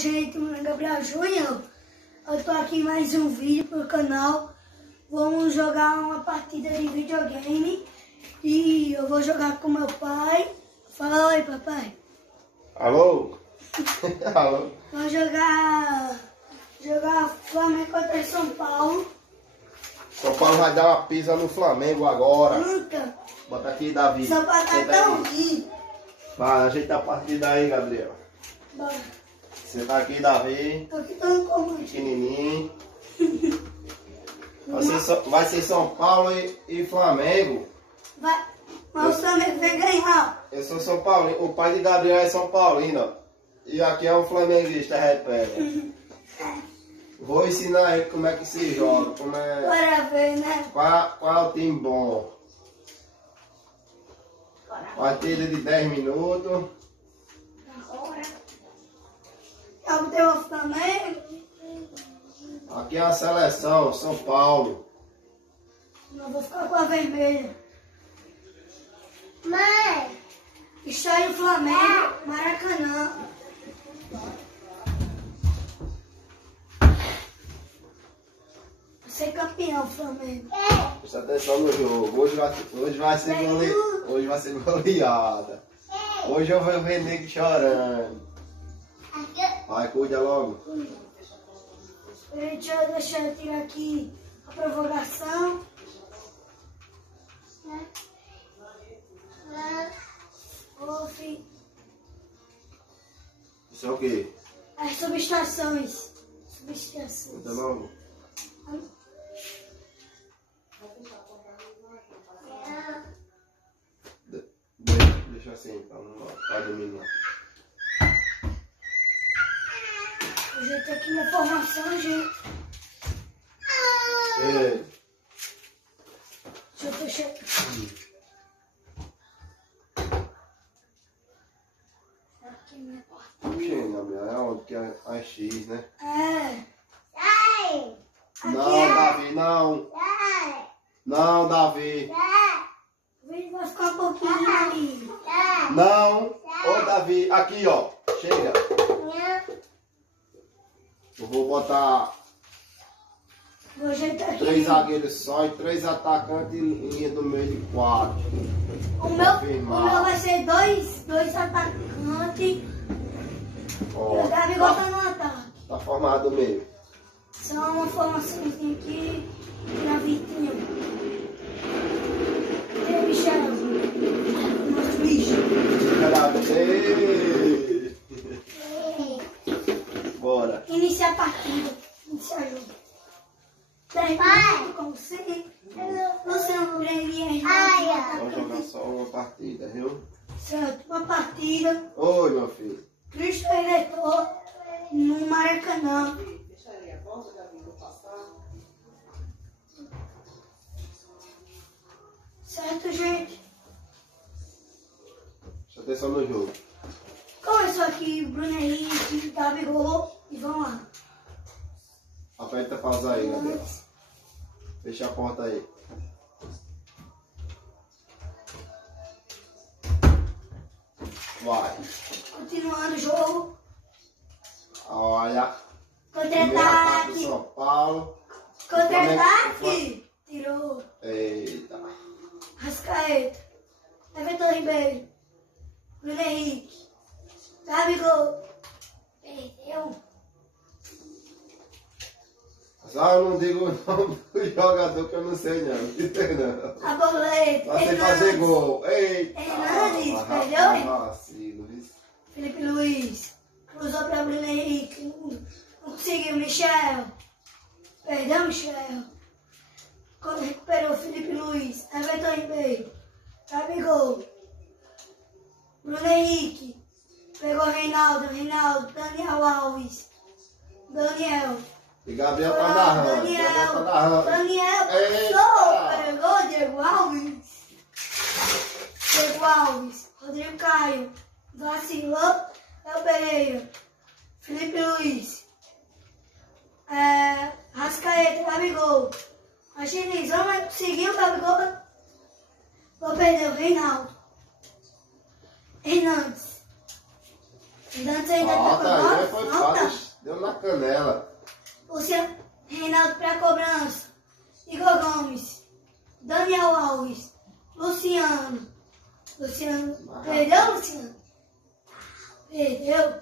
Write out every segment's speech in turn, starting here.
gente, meu nome é Gabriel Júnior. Eu tô aqui em mais um vídeo pro canal. Vamos jogar uma partida de videogame e eu vou jogar com meu pai. Fala oi, papai. Alô? Alô? Vamos jogar Flamengo contra São Paulo. São Paulo vai dar uma pisa no Flamengo agora. Nunca. Bota aqui, Davi. São Paulo tá Senta tão aí. lindo. Vai, ajeita a partida aí, Gabriel. Bora. Senta aqui, Davi. Tô aqui dando comando. Pequenininho. Vai ser São Paulo e Flamengo. Vai. Mas o Flamengo vai ganhar. Eu sou São Paulino. O pai de Gabriel é São Paulino. E aqui é um flamenguista, repete. Vou ensinar aí como é que se joga. Bora ver, né? Qual é o time bom? Partida de 10 minutos. Agora. Eu botei o Flamengo. Aqui é a seleção, São Paulo. Não vou ficar com a vermelha. Mãe! Estádio Flamengo, Maracanã. Vai ser campeão, Flamengo. Presta atenção no jogo. Hoje vai ser goleada. Hoje eu vou ver nego chorando. Vai, cuida logo. Deixa eu tirar aqui a provocação. Filho. Isso é o quê? As subestações. Cuida logo. Deixa assim, pra dominar. Eu já tô aqui na formação, gente. Ei. Deixa eu fechar. Aqui minha porta. Puxinho, Gabriel, é onde que é a X, né? É. Sai! Não, Davi, não. Sai! Não, Davi. Sai! Vai ficar um pouquinho ali. Sai! Não. Ô, Davi, aqui, ó. Chega. Eu vou botar Vou ajeitar aqui. 3 zagueiros só e 3 atacantes e linha do meio de 4. O meu vai ser dois atacantes. Ó, E o Gabigol tá no ataque. tá formado o meio. Só uma formaçãozinha aqui na vitinha. E aí, Michel? Nosso bicho. Ei. Bora. Iniciar a partida. Iniciar o jogo. 10 minutos, como sempre. Luciano Breguinha. Vamos jogar só uma partida, viu? Certo, uma partida. Oi, meu filho. Cristo Redentor no Maracanã. Certo, gente? Presta atenção no jogo. Começou aqui Bruno Henrique, Gabigol e vamos lá. Aperta pausa aí, Gabriel. Fecha a porta aí. Vai. Continuando o jogo. Olha. Primeiro ataque do Contra-ataque. São Paulo. Contra-ataque. Tirou. Eita. Rascaeta. Everton Ribeiro. Bruno Henrique. Gabigol. Perdeu. Só eu não digo o nome do jogador que eu não sei não. Não. A borboleta. Vai fazer gol. Eita. Hernandes, perdeu, hein? Vacilo, isso. Felipe Luiz. Cruzou para Bruno Henrique. Não conseguiu. Michel. Perdeu, Michel. Quando recuperou Felipe Luiz. Everton Ribeiro. Gabigol. Bruno Henrique. Pegou Reinaldo. Daniel Alves. Daniel. E Gabriel tá narrando. Gabriel tá narrando. Daniel Eita. passou. Pegou Diego Alves. Diego Alves. Rodrigo Caio. Vacilou. Léo Pereira. Felipe Luiz. Rascaeta. Gabigol. Agilizou, mas conseguiu. Gabigol. Vou perder o Reinaldo. Hernandes. Fernandes ainda tá com a Falta, bola? aí foi falta. Deu na canela. Luciano, Reinaldo pra cobrança. Igor Gomes. Daniel Alves. Luciano. Luciano. Perdeu, Luciano? Perdeu.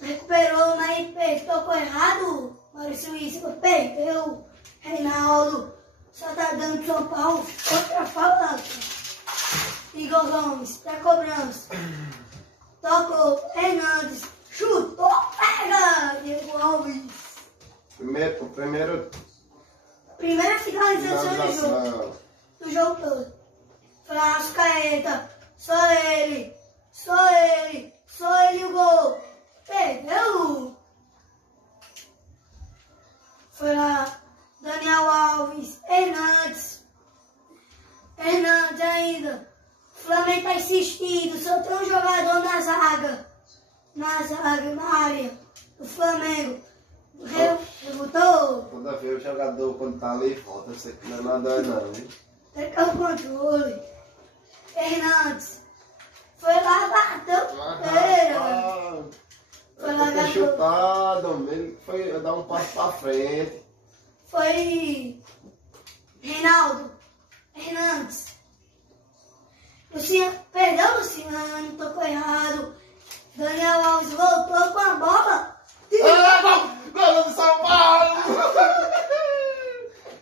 Recuperou, mas tocou errado. Maurício Isla perdeu. Reinaldo. Só tá dando São Paulo. Outra falta. Igor Gomes pra cobrança. Tocou. Fernandes. Chutou. Pega. Diego Alves. Primeira finalização do jogo todo. Frascaeta. Só ele o gol. Perdeu. Foi lá. Daniel Alves. Hernandes ainda. O Flamengo tá insistindo. Só tem um jogador na zaga. Na área. O Flamengo. Revoltou. Toda vez o jogador, quando tá ali, volta. Você que não é nada não, hein? Pega o controle. Hernandes. Foi lá, bateu. Foi lá, bateu. Chutado. Ele foi dar um passo pra frente. Foi Reinaldo. Hernandes. Luciano. Perdeu, Luciano. Tocou errado. Daniel Alves voltou com a bola. Gol do São Paulo!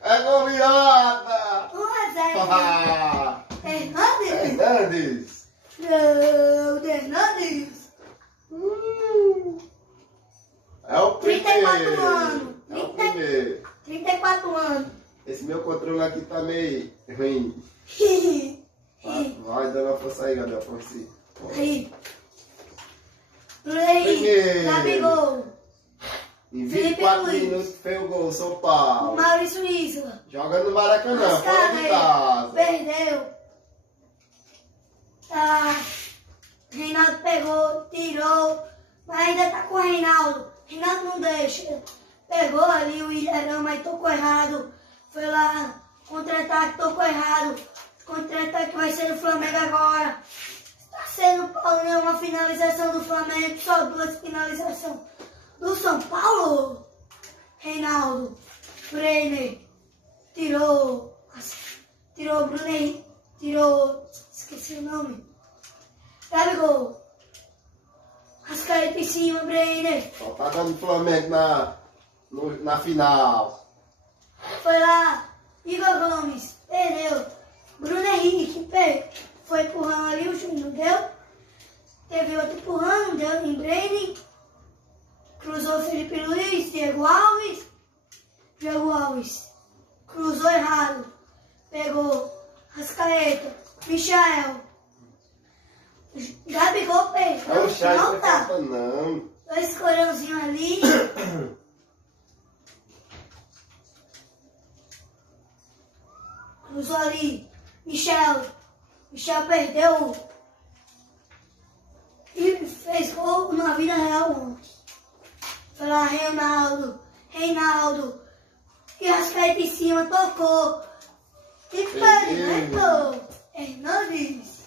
É goleada! 1 a 0. Hernandes! Não, Hernandes. É o primeiro! 34 anos. É o primeiro. 34 anos. Esse meu controle aqui tá meio ruim. Vai dando a força aí, Gabriel. Força aí. Play. Gabigol. Em 24 minutos fez o gol, São Paulo. Maurício Isla. Joga no Maracanã, fora de casa. Perdeu. Tá. Reinaldo pegou, tirou. Mas ainda tá com o Reinaldo. Reinaldo não deixa. Pegou ali o Ilharão, mas tocou errado. Foi lá. Contra-ataque, tocou errado. Contra-ataque vai ser do Flamengo agora. Está sendo uma finalização do Flamengo. Só 2 finalizações do São Paulo. Reinaldo. Brenner. Tirou Bruno Henrique. Esqueci o nome. Gabigol. Rascaeta em cima, Brenner. Só tá dando Flamengo na final. Foi lá. Igor Gomes. Perdeu. Bruno Henrique. Foi empurrando ali, o Júnior deu. Teve outro empurrando, deu em Brenner. Cruzou Felipe Luiz, Diego Alves. Cruzou errado. Pegou Rascaeta, Michael. Gabigol perdeu. Não tá. Não. 2 corãozinhos ali. Cruzou ali. Michel perdeu. E fez gol na vida real ontem. Foi lá, Reinaldo. E Rascaeta em cima, tocou. E perdeu. Hernandes.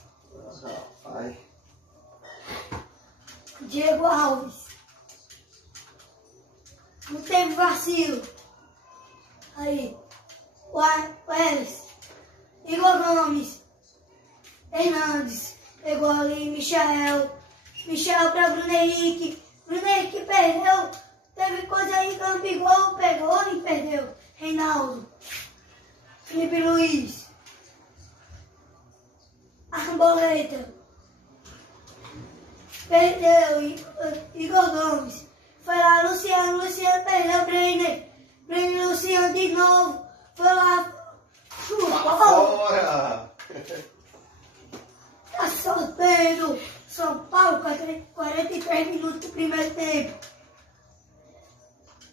Rapaz. Diego Alves. Não teve vacilo. Aí. Pérez. Igor Gomes. Hernandes. Pegou ali, Michael para Bruno Henrique. Bruno Henrique perdeu. Teve coisa aí, Gabigol pegou e perdeu. Reinaldo. Felipe Luiz. Arboleta. Perdeu. Igor Gomes. Foi lá, Luciano perdeu. Brenner, Luciano de novo. Foi lá. Fora! Tá soltando. São Paulo, 43 minutos do primeiro tempo.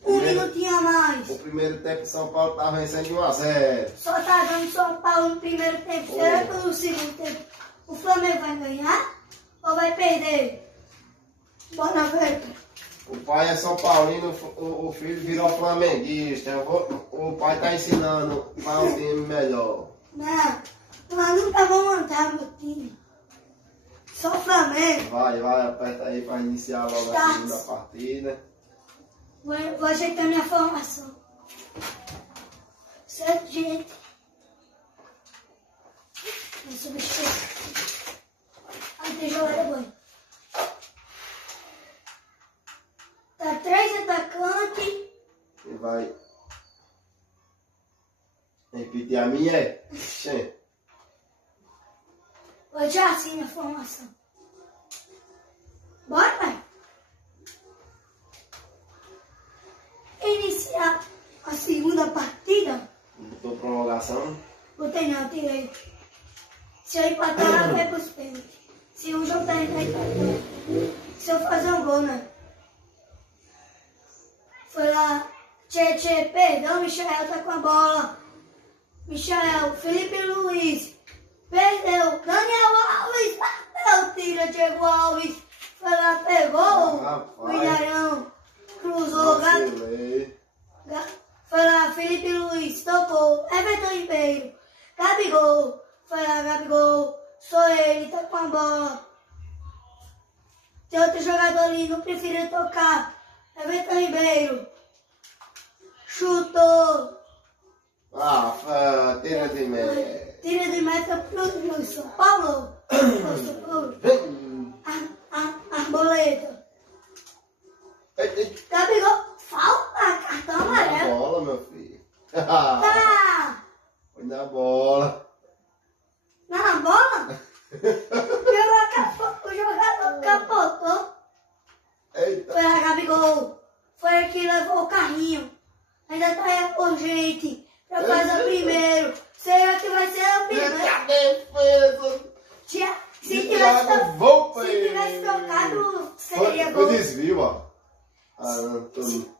Um minutinho a mais. O primeiro tempo São Paulo tá vencendo de 1 a 0. Só tá dando São Paulo no primeiro tempo. Será que no segundo tempo o Flamengo vai ganhar ou vai perder? Bora ver. O pai é São Paulino, o filho virou flamenguista. O pai tá ensinando para um time melhor. Não, nós nunca vamos montar meu time. Só o Flamengo. Vai, aperta aí pra iniciar logo a segunda partida. Vou ajeitar minha formação. Certo, gente? Vou substituir. Aí tem jogador bom. Tá 3 atacantes. E vai repetir a minha? Sim. Vou já assim a formação. Bora, pai? Iniciar a segunda partida. Botou prorrogação. Botei não, tirei. Se eu empatar, vai pros pênaltis. Se o jogo tá empatado. Se eu fazer um gol, né? Foi lá. Tchê, perdão, Michael tá com a bola. Michael, Felipe Luiz. Perdeu. Daniel Alves. Bateu, tira, Diego Alves. Foi lá, pegou. O Ilharão. Cruzou. Foi lá, Felipe Luiz. Tocou. Everton Ribeiro. Gabigol. Foi lá, Gabigol. Sou ele, tá com a bola. Tem outro jogador ali, não prefiro tocar. Everton Ribeiro. Chutou. Tira de meta. Tira de meta pro São Paulo. Arboleta. Gabigol. Falta, cartão amarelo. Na bola, meu filho. Tá. Foi na bola. Na bola? O jogador capotou. Eita. Foi a Gabigol. Foi ele que levou o carrinho. Ainda tá urgente pra fazer o primeiro. Será que vai ser o primeiro? A defesa. Se tivesse tocado, seria gol. Foi desvio, ó.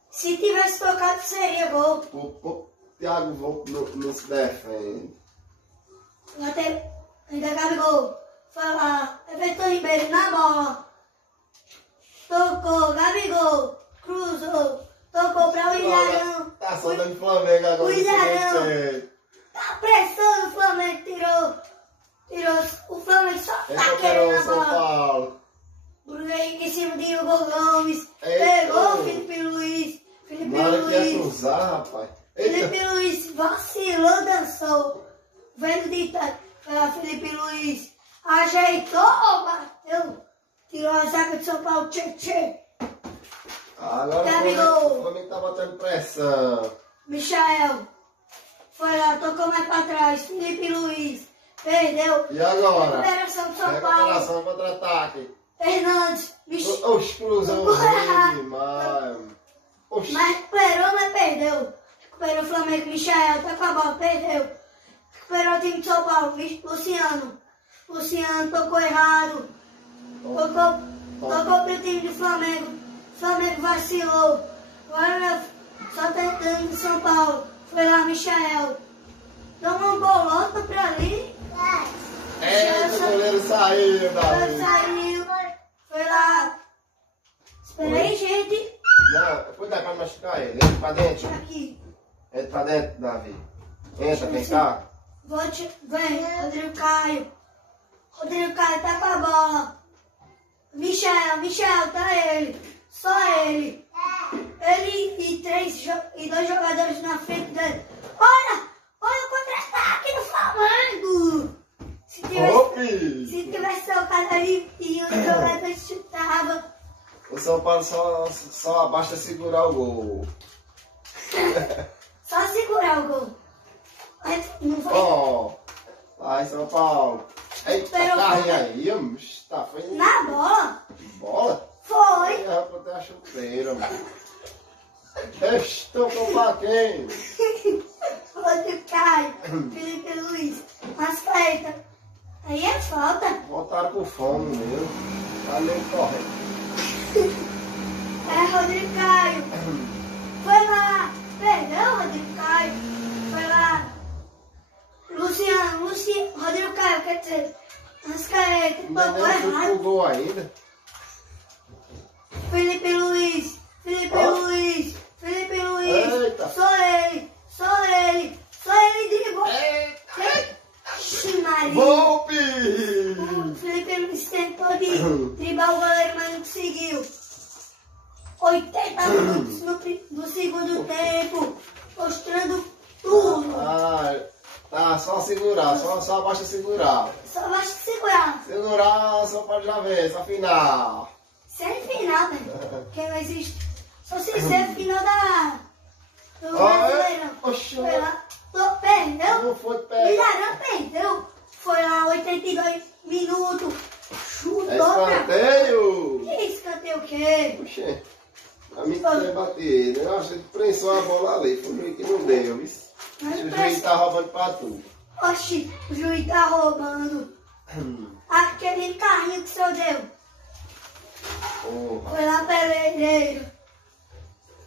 Se tivesse tocado, seria gol. O Thiago Volpe não se defende. Ainda Gabigol. Foi lá. Everton Ribeiro na bola. Tocou. Gabigol. Cruzou. Tocou pra o Ilharão. Tá só dando Flamengo agora. O Ilharão. Tá pressando o Flamengo. Tirou. O Flamengo só tá querendo a São bola. Paulo. Bruno Henrique em cima de Hugo Gomes. Eita. Pegou o Felipe Luiz. Nada que ia cruzar, rapaz. Felipe Luiz vacilou, dançou. Vendo de Itália. Felipe Luiz ajeitou, bateu. Tirou a zaga de São Paulo. Tchê. Agora o Flamengo tá botando pressão. Michael. Foi lá, tocou mais pra trás. Felipe Luiz. Perdeu. E agora? Recuperação de São Paulo. Recuperação, contra-ataque. Fernandes. Oxe, cruzou demais. Mas recuperou, mas perdeu. Recuperou o Flamengo. Michael tá com a bola, perdeu. Recuperou o time de São Paulo. Luciano tocou errado. Tocou pro time do Flamengo. O Flamengo vacilou. Agora só tentando de São Paulo. Foi lá, Michael. Deu uma bolota pra ali. O goleiro saiu, Davi. Saiu. Foi lá. Espera aí, gente. Não, cuidado pra machucar ele. Entra pra dentro. Aqui. Entra pra dentro, Davi. Entra, vem cá. Vem, Rodrigo Caio. Rodrigo Caio tá com a bola. Michel, tá ele. Só ele. Ele e 2 jogadores na frente dele. Olha o contra-ataque do Flamengo. Se tivesse tocado ali e os jogadores chutavam. O São Paulo só basta segurar o gol. Só segurar o gol. Mas não foi. Ó, vai São Paulo. Eita, carrinho aí, tá, foi Na bola? bola? Foi. Aí, rapaz, tem a chuteira, mano. Estou com pra quem? Rodrigo Caio, Felipe Luiz, Mascaeta. Aí é falta. Voltaram com fome mesmo. Tá meio correto. Rodrigo Caio. Foi lá. Perdeu, Rodrigo Caio. Foi lá. Luciano, Rodrigo Caio, quer dizer, Mascaeta, tocou errado. Gol ainda. Felipe Luiz. Eita. Só ele driblou. Eita. Maria. Volpe! O Felipe Luiz tentou segundo tempo, mostrando tudo. Tá, só segurar, só basta segurar. Só basta segurar. Segurar, só pode já ver, só final. Semifinal, velho. Que não existe. Só se fizer final do Brasileirão. Brasileirão. Oxi, Foi lá, perdeu. não foi pé. Ilharão perdeu. Foi lá, 82 minutos. Chutou É pra... escanteio. Que escanteio o quê? Oxê, a mim tem batido. Eu acho que prensou a bola ali, foi o juiz que não deu, viu? O juiz tá roubando pra tu. Oxi, o juiz tá roubando. Aquele carrinho que o senhor deu. Porra. Foi lá, Pereira.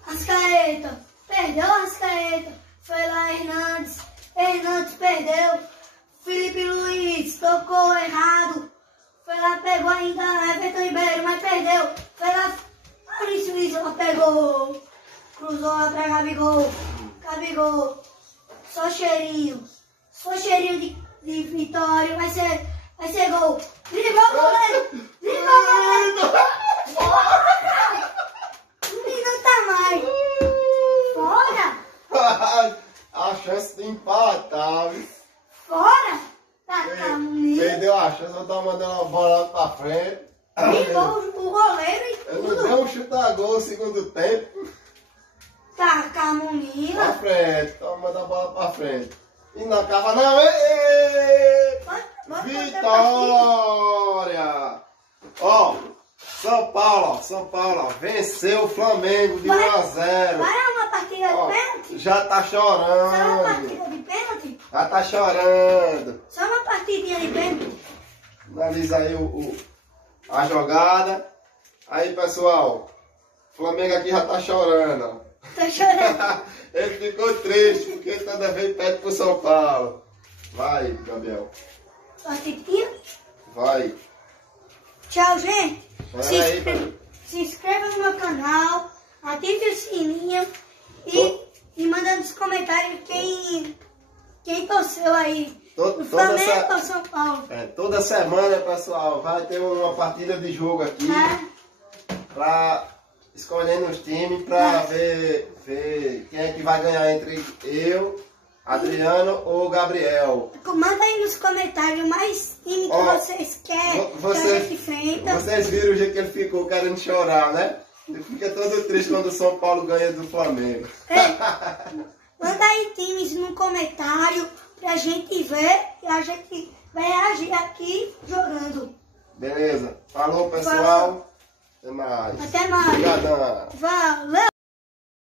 Ascaeta. Perdeu Ascaeta. Foi lá, Hernandes. Hernandes perdeu. Felipe Luiz tocou errado. Foi lá, pegou ainda Everton Ribeiro, mas perdeu. Foi lá, Maurício Isla pegou. Cruzou lá pra Gabigol. Gabigol. Só cheirinho. Só cheirinho de vitória. Vai ser gol. Driblou o goleiro. Driblou o goleiro. Fora! Um minuto a mais. Fora! A chance de empatar, viu? Fora! Tá bonito. Perdeu a chance, eu tava mandando a bola lá pra frente. Driblou o goleiro e Eu não tudo. dei um chute a gol no segundo tempo. Tá, Pra Camunila. frente, tava mandando a bola pra frente. E não acaba não. Ei! Vitória! Ó, São Paulo, ó, venceu o Flamengo de 1 a 0. Vai uma partida Ó, de pênalti? já tá Só uma chorando. partida de pênalti? Já tá chorando. Só uma partidinha de pênalti? Analisa aí a jogada. Aí, pessoal, o Flamengo aqui já tá chorando, ó. Tô chorando. Ele ficou triste porque ele toda vez pede pro São Paulo. Vai, Gabriel. Partidinha? Vai. Tchau, gente. Vai aí, pai. Se inscreva no meu canal, ative o sininho e manda nos comentários quem torceu aí. O Flamengo ou São Paulo? Toda semana, pessoal, vai ter uma partida de jogo aqui. Pra escolhendo os times pra ver quem é que vai ganhar entre eu, Adriano ou Gabriel. Manda aí nos comentários mais time que vocês querem que a gente enfrenta. Vocês viram o jeito que ele ficou querendo chorar, né? Ele fica todo triste quando o São Paulo ganha do Flamengo. Manda aí times no comentário pra gente ver e a gente vai reagir aqui jogando. Beleza. Falou, pessoal. Falou. Até mais. Até mais. Obrigadão. Valeu!